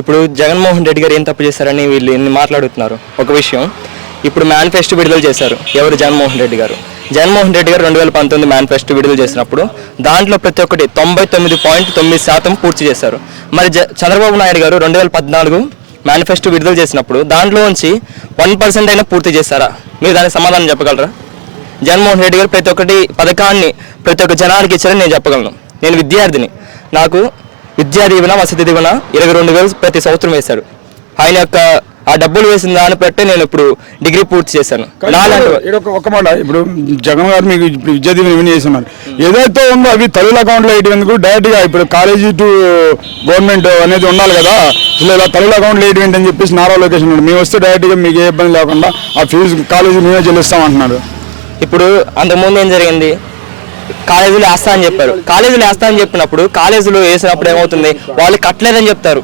ఇప్పుడు జగన్మోహన్ రెడ్డి గారు ఏం తప్పు చేశారని వీళ్ళు ఎన్ని మాట్లాడుతున్నారు. ఒక విషయం, ఇప్పుడు మేనిఫెస్టో విడుదల చేశారు ఎవరు? జగన్మోహన్ రెడ్డి గారు. జగన్మోహన్ రెడ్డి గారు 2019 మేనిఫెస్టో విడుదల చేసినప్పుడు దాంట్లో ప్రతి ఒక్కటి 99.9% పూర్తి చేశారు. మరి చంద్రబాబు నాయుడు గారు 2014 మేనిఫెస్టో విడుదల చేసినప్పుడు దాంట్లో నుంచి 1% అయినా పూర్తి చేశారా? మీరు దానికి సమాధానం చెప్పగలరా? జగన్మోహన్ రెడ్డి గారు ప్రతి ఒక్కటి పథకాన్ని ప్రతి ఒక్క జనానికి ఇచ్చారని నేను చెప్పగలను. నేను విద్యార్థిని, నాకు విద్యా దీవెన వసతి దీవెన 22,000 ప్రతి సంవత్సరం వేశాడు. ఆయన యొక్క ఆ డబ్బులు వేసిన దాన్ని బట్టి నేను ఇప్పుడు డిగ్రీ పూర్తి చేశాను. ఒక మాట, ఇప్పుడు జగన్ గారు మీకు ఇప్పుడు విద్యా దీవెన ఇవన్నీ చేస్తున్నారు, ఏదైతే ఉందో అవి తల్లుల అకౌంట్లో వేయటం డైరెక్ట్ గా ఇప్పుడు కాలేజీ టు గవర్నమెంట్ అనేది ఉండాలి కదా, ఇలా తల్లుల అకౌంట్లో వేయటం అని చెప్పేసి నారా లోకేష్ ఉన్నాడు. మేము వస్తే డైరెక్ట్ గా మీకు ఏ ఇబ్బంది లేకుండా ఆ ఫీజు కాలేజీ మేమే చెల్లిస్తామంటున్నారు. ఇప్పుడు అంతకుముందు ఏం జరిగింది? కాలేజీలో వేస్తా అని చెప్పారు. కాలేజీలో వేస్తా అని చెప్పినప్పుడు కాలేజీలో వేసినప్పుడు ఏమవుతుంది? వాళ్ళు కట్టలేదని చెప్తారు.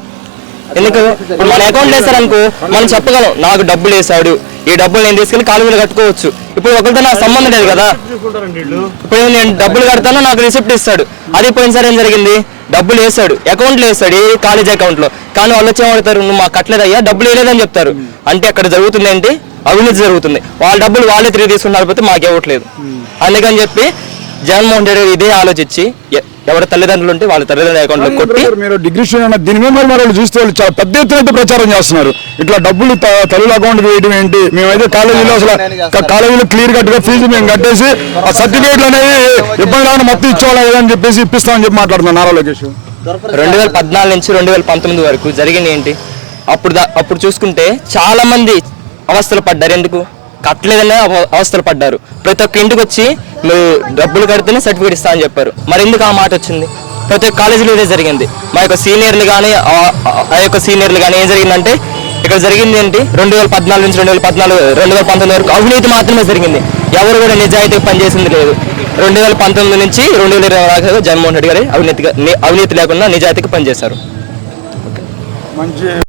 ఎందుకు? ఇప్పుడు మన అకౌంట్ వేస్తారనుకో మనం చెప్పగలం, నాకు డబ్బులు వేసాడు, ఈ డబ్బులు నేను తీసుకెళ్ళి కాలేజీలో కట్టుకోవచ్చు. ఇప్పుడు ఒకరితో నాకు సంబంధం లేదు కదా. ఇప్పుడు నేను డబ్బులు కడతాను, నాకు రిసిప్ట్ ఇస్తాడు. అది పోయినసారి ఏం జరిగింది? డబ్బులు వేసాడు, అకౌంట్లో వేస్తాడు, ఏ కాలేజ్ అకౌంట్లో. కానీ వాళ్ళు వచ్చి ఏమడతారు? నువ్వు మాకు కట్టలేదయ్యా, డబ్బులు వేయలేదని చెప్తారు. అంటే అక్కడ జరుగుతుంది ఏంటి? అవినీతి జరుగుతుంది. వాళ్ళ డబ్బులు వాళ్ళే తిరిగి తీసుకున్నారు, పోతే మాకు ఇవ్వట్లేదు. అందుకని చెప్పి జగన్మోహన్ రెడ్డి ఇదే ఆలోచించి ఎవరి తల్లిదండ్రులు ఉంటే వాళ్ళ తల్లిదండ్రుల అకౌంట్లో కొట్టి, మీరు డిగ్రీ స్టూడెంట్ దీని మీద మరి చూస్తే వాళ్ళు చాలా పెద్ద ఎత్తున ప్రచారం చేస్తున్నారు. ఇట్లా డబ్బులు తల్లుల అకౌంట్ వేయడం ఏంటి? మేమైతే కాలేజీలో అసలు కాలేజీలో క్లియర్ కట్ గా ఫీజు మేము కట్టేసి ఆ సర్టిఫికేట్లు అనేవి ఇబ్బంది లేకుండా మొత్తం ఇచ్చేవాళ్ళ అని చెప్పేసి ఇప్పిస్తామని చెప్పి మాట్లాడుతున్నారు నారా లోకేష్. 2014 నుంచి 2019 వరకు జరిగింది ఏంటి? అప్పుడు చూసుకుంటే చాలా మంది అవస్థలు పడ్డారు. ఎందుకు? కట్టలేదనే అవస్థలు పడ్డారు. ప్రతి ఒక్క ఇంటికి వచ్చి మీరు డబ్బులు కడితేనే సర్టిఫికేట్ ఇస్తా అని చెప్పారు. మరి ఎందుకు ఆ మాట వచ్చింది? ప్రతి ఒక్క కాలేజీలో ఇదే జరిగింది. మా యొక్క సీనియర్లు కానీ ఆ యొక్క సీనియర్లు కానీ ఏం జరిగిందంటే, ఇక్కడ జరిగింది ఏంటి? 2014 నుంచి 2019 వరకు అవినీతి మాత్రమే జరిగింది. ఎవరు కూడా నిజాయితీగా పనిచేసింది లేదు. 2019 నుంచి 2020 దాకా జగన్మోహన్ రెడ్డి గారు అవినీతి లేకుండా నిజాయితీగా పనిచేశారు.